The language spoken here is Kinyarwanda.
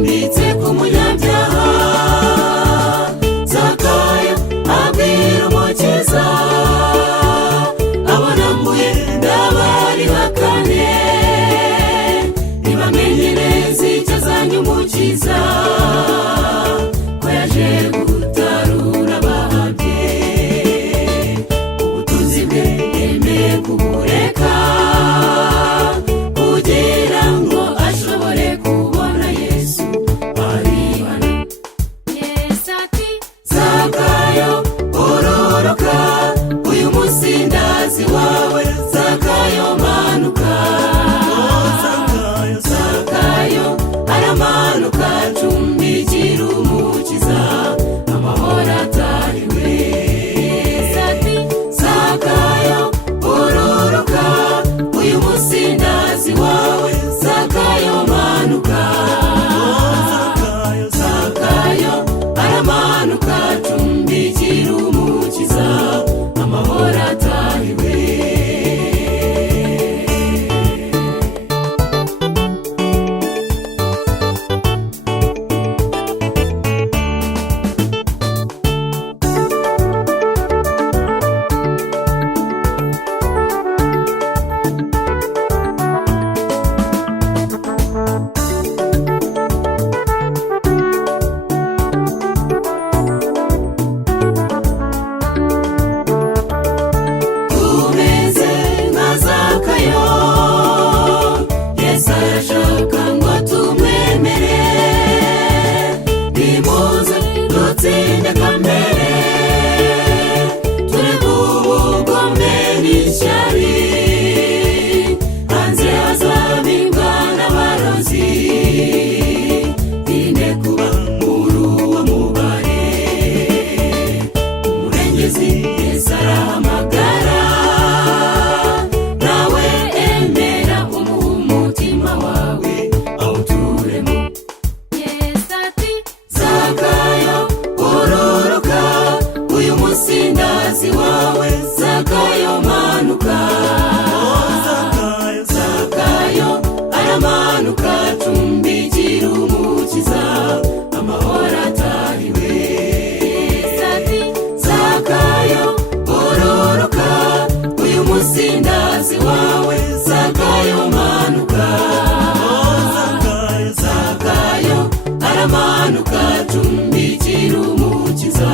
acumbitse ku munyabyaha. Zakayo abwira Umukiza, abona mbuye ndabari bakane, ntibamenye neza icyo azanye Umukiza, ko yaje gutarura abahabye. Ubutunzi bwe yemeye kubureka, kugira ngo ashobore kubona Yesu ari hano. Yesu ati, Zakayo ururuka, uyu munsi ndazi wawe. Zakayo manuka. Zakayo aramanuka, acumbikira Umukiza, amahoro atahiwe. Yesu ati, Zakayo ururuka, uyu munsi ndazi wawe. Zakayo manuka. Zakayo aramanuka, acumbikira Umukiza, amahoro atahiwe. Umeze nka Zakayo, Yesu arashaka ngo tumwemere. Nimuze dutsinde kamere, tureke ubugome n'ishyari. Hanze hazabibwa n'abarozi, twirinde kuba muri uwo mubare. Umurengezi Yesu arahamagara, nawe emera umuhe umutima wawe awuturemo. Yesu ati, Zakayo ururuka, uyu munsi ndazi wawe. Zakayo manuka. Zakayo aramanuka, acumbikira Umukiza, amahoro atahiwe. Yesu ati, Zakayo ururuka, uyu munsi ndazi wawe. Zakayo manuka. Zakayo aramanuka, acumbikira Umukiza,